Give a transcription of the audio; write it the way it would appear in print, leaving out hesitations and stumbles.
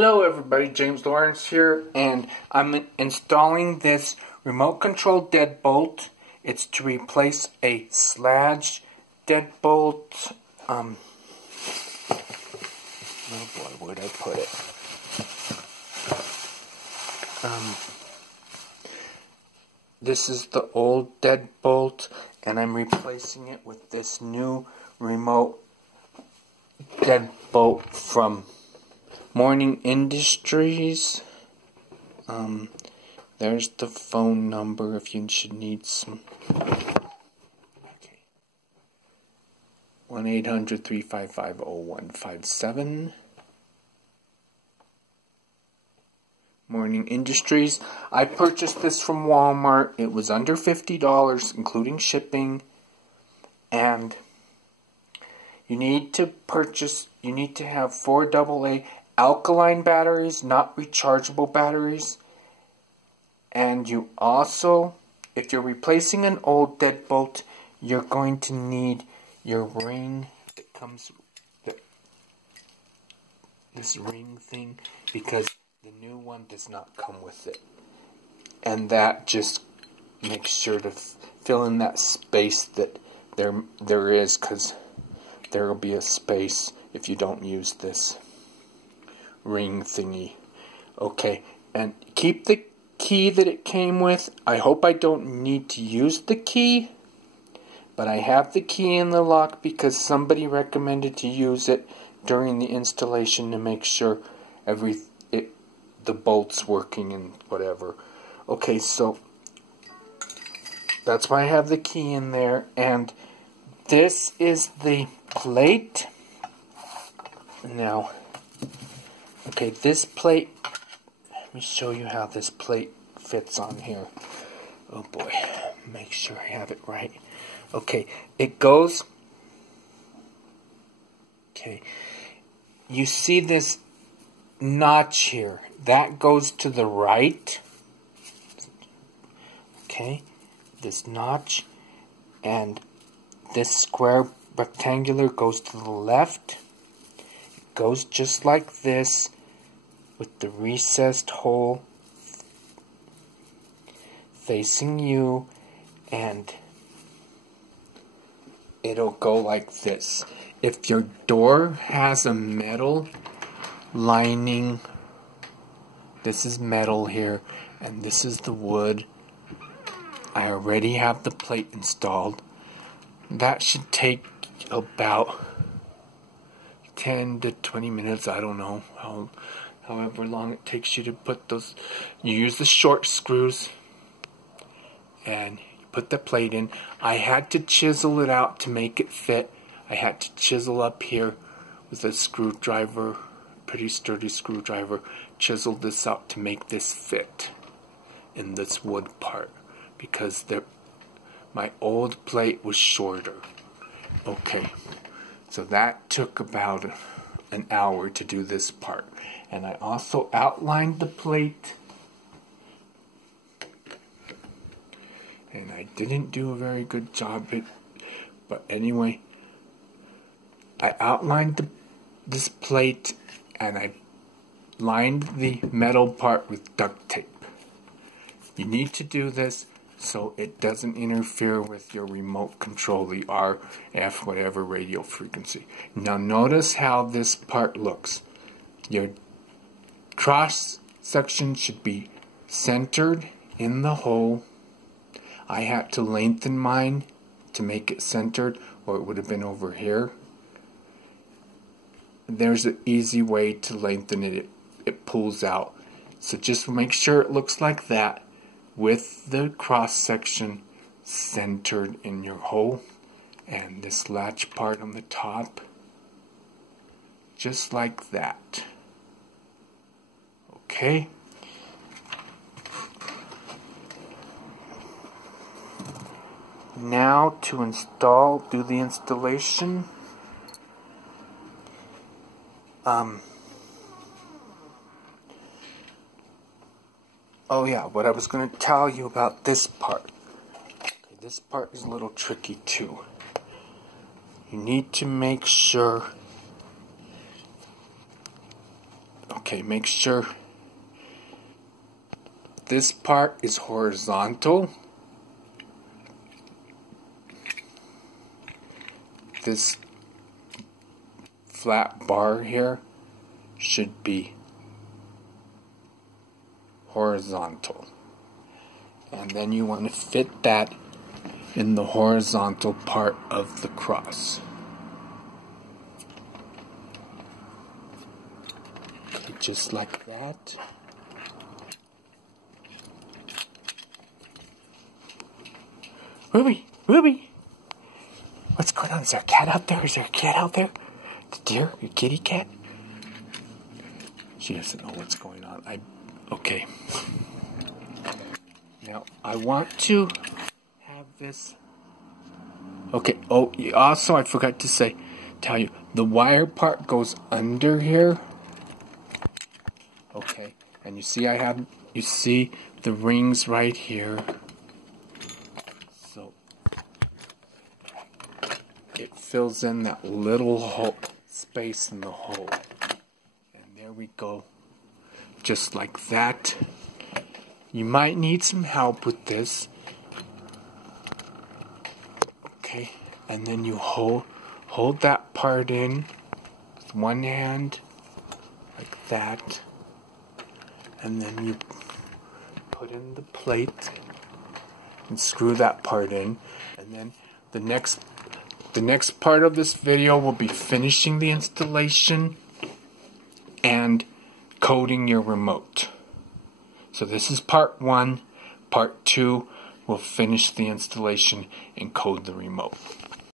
Hello everybody, James Lawrence here, and I'm installing this remote control deadbolt. It's to replace a sludge deadbolt. Oh boy, where'd I put it? This is the old deadbolt, and I'm replacing it with this new remote deadbolt from Morning Industries. There's the phone number if you should need some. Okay. 1-800-355-0157. Morning Industries. I purchased this from Walmart. It was under $50, including shipping. And you need to have 4 AA alkaline batteries, not rechargeable batteries. And you also, if you're replacing an old deadbolt, you're going to need your ring that comes with this ring thing, because the new one does not come with it. And that just makes sure to fill in that space that there is, because there will be a space if you don't use this ring thingy. Okay, and keep the key that it came with. I hope I don't need to use the key, but I have the key in the lock because somebody recommended to use it during the installation to make sure the bolt's working and whatever. Okay, so that's why I have the key in there, and this is the plate. Now, okay, this plate, let me show you how this plate fits on here. Oh boy, make sure I have it right. Okay, it goes, okay, you see this notch here, that goes to the right. Okay, this notch, and this square rectangular goes to the left. It goes just like this, with the recessed hole facing you, and it'll go like this. If your door has a metal lining, this is metal here, and this is the wood. I already have the plate installed. That should take about 10 to 20 minutes, I don't know, however long it takes you to put those. You use the short screws and you put the plate in. I had to chisel it out to make it fit. I had to chisel up here with a screwdriver, pretty sturdy screwdriver, chiseled this out to make this fit in this wood part, because my old plate was shorter. Okay, so that took about an hour to do this part. And I also outlined the plate, and I didn't do a very good job, but anyway, I outlined this plate, and I lined the metal part with duct tape. You need to do this so it doesn't interfere with your remote control, the RF whatever radio frequency. Now notice how this part looks. Your cross section should be centered in the hole. I had to lengthen mine to make it centered, or it would have been over here. There's an easy way to lengthen it. It pulls out. So just make sure it looks like that, with the cross section centered in your hole, and this latch part on the top, just like that. Okay. Now to do the installation. Oh yeah, what I was going to tell you about this part. Okay, this part is a little tricky too. You need to make sure Okay, make sure this part is horizontal. This flat bar here should be horizontal. And then you want to fit that in the horizontal part of the cross. Okay, just like that. Ruby! Ruby! What's going on? Is there a cat out there? Is there a cat out there? The deer? Your kitty cat? She doesn't know what's going on. Okay. Now, I want to have this. Okay, oh, also I forgot to tell you, the wire part goes under here. Okay, and you see the rings right here. So, it fills in that little hole, space in the hole. And there we go. Just like that. You might need some help with this. Okay, and then you hold that part in with one hand, like that. And then you put in the plate and screw that part in. And then the next part of this video will be finishing the installation and coding your remote. So this is part 1. Part 2 will finish the installation and code the remote.